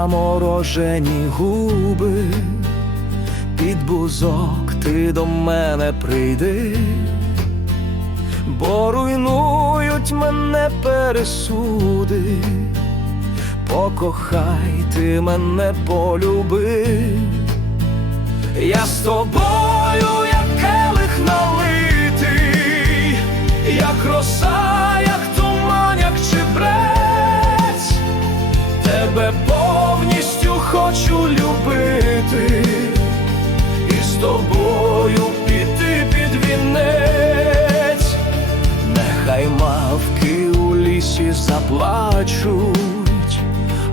заморожені губи, під бузок ти до мене прийди, бо руйнують мене пересуди, покохай ти мене полюби, я з тобою, як келих налитий, як роса, хочу любити, і з тобою піти під вінець, нехай мавки у лісі заплачуть,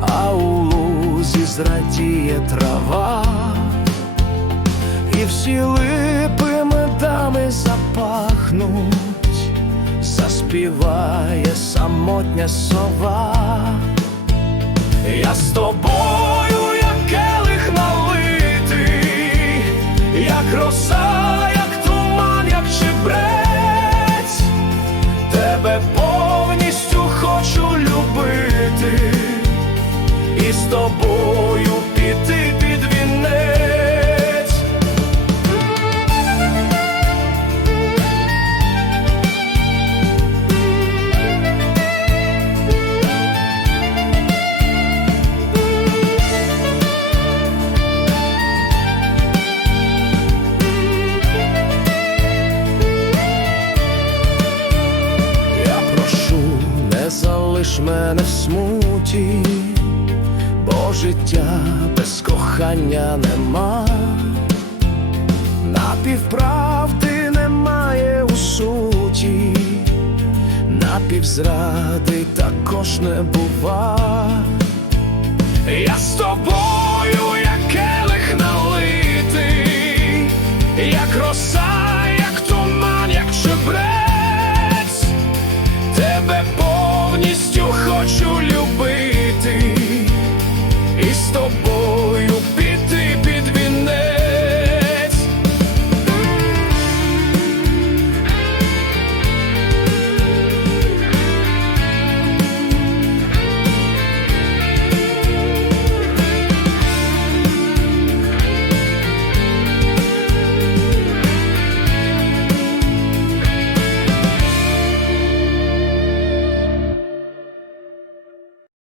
а у лузі зрадіє трава. І всі липи медами запахнуть, заспіває самотня сова. Я з тобою, залиш мене в смуті, бо життя без кохання нема, напівправди немає у суті, напівзради також не бува. Я з тобою.